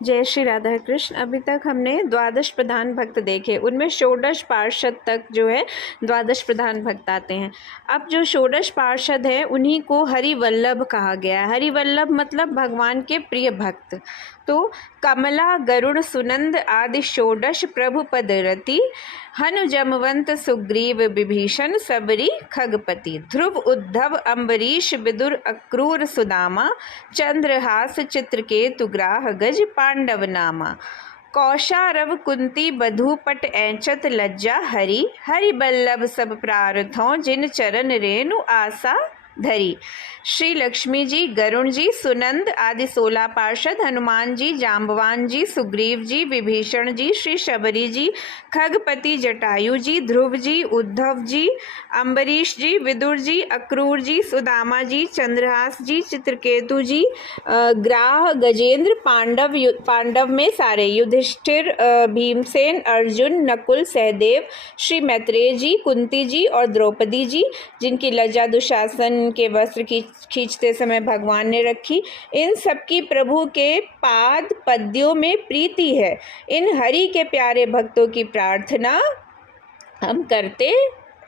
जय श्री राधा कृष्ण। अभी तक हमने द्वादश प्रधान भक्त देखे, उनमें षोडश पार्षद तक जो है द्वादश प्रधान भक्त आते हैं। अब जो षोडश पार्षद है उन्हीं को हरिवल्लभ कहा गया है। हरिवल्लभ मतलब भगवान के प्रिय भक्त। तो कमला गरुड़ सुनंद आदि षोडश प्रभु पद रति, हनु जमवंत सुग्रीव विभीषण सबरी खगपति, ध्रुव उद्धव अम्बरीश विदुर अक्रूर सुदामा, चंद्रहास चित्रकेतु ग्राह गज पांडव नामा, कौशारव कुंती बधु पट ऐचत लज्जा हरि, हरि बल्लभ सब प्रार्थों जिन चरण रेणु आशा धरी। श्री लक्ष्मी जी, गरुण जी, सुनंद आदि 16 पार्षद, हनुमान जी, जाम्बवान जी, सुग्रीव जी, विभीषण जी, श्री शबरी जी, खगपति जटायु जी, ध्रुव जी, उद्धव जी, अम्बरीश जी, विदुर जी, अक्रूर जी, सुदामा जी, चंद्रहास जी, चित्रकेतु जी, ग्राह गजेंद्र, पांडव में सारे, युधिष्ठिर, भीमसेन, अर्जुन, नकुल, सहदेव, श्री मैत्रेय जी, कुंती जी और द्रौपदी जी, जिनकी लज्जा दुशासन के वस्त्र खींचते समय भगवान ने रखी। इन सबकी प्रभु के पाद पद्यों में प्रीति है। इन हरि के प्यारे भक्तों की प्रार्थना हम करते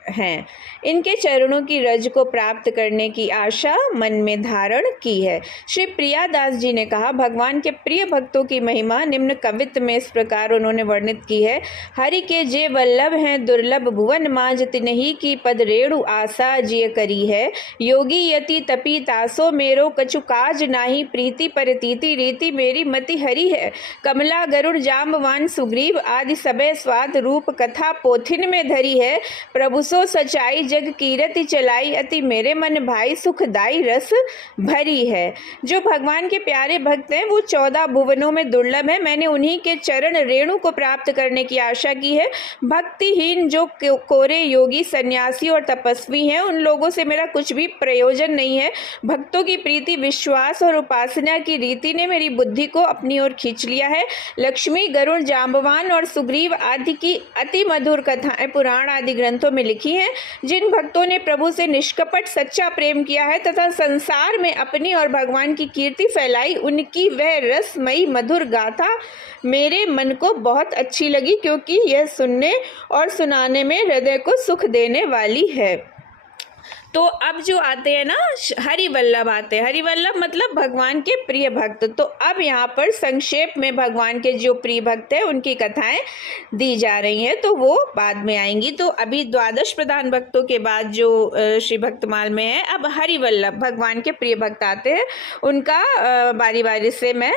हैं। इनके चरणों की रज को प्राप्त करने की आशा मन में धारण की है। श्री प्रियादास जी ने कहा, भगवान के प्रिय भक्तों की महिमा निम्न कवित्त में इस प्रकार उन्होंने वर्णित की है। हरि के जे वल्लभ हैं दुर्लभ भुवन माज, तिन्ही की पद रेणु आशा जिय करी है। योगी यति तपी तासो मेरो, कछु काज नाही प्रीति परतीति, रीति मेरी मति हरि है। कमला गरुड़ जाम्बवान सुग्रीव आदि सबे स्वाद रूप कथा पोथिन में धरी है। प्रभु सो सचाई जग कीरति चलाई, अति मेरे मन भाई सुखदाई रस भरी है। जो भगवान के प्यारे भक्त हैं वो 14 भुवनों में दुर्लभ है। मैंने उन्हीं के चरण रेणु को प्राप्त करने की आशा की है। भक्तिहीन जो कोरे योगी सन्यासी और तपस्वी हैं उन लोगों से मेरा कुछ भी प्रयोजन नहीं है। भक्तों की प्रीति, विश्वास और उपासना की रीति ने मेरी बुद्धि को अपनी ओर खींच लिया है। लक्ष्मी, गरुड़, जाम्बवान और सुग्रीव आदि की अति मधुर कथाएं पुराण आदि ग्रंथों में लिखी हैं। जिन भक्तों ने प्रभु से निष्कपट सच्चा प्रेम किया है तथा संसार में अपनी और भगवान की कीर्ति फैलाई, उनकी वह रसमयी मधुर गाथा मेरे मन को बहुत अच्छी लगी, क्योंकि यह सुनने और सुनाने में हृदय को सुख देने वाली है। तो अब जो आते हैं ना हरिवल्लभ आते हैं। हरिवल्लभ मतलब भगवान के प्रिय भक्त। तो अब यहाँ पर संक्षेप में भगवान के जो प्रिय भक्त हैं उनकी कथाएं दी जा रही हैं, तो वो बाद में आएंगी। तो अभी द्वादश प्रधान भक्तों के बाद जो श्री भक्तमाल में है, अब हरिवल्लभ भगवान के प्रिय भक्त आते हैं। उनका बारी बारी से मैं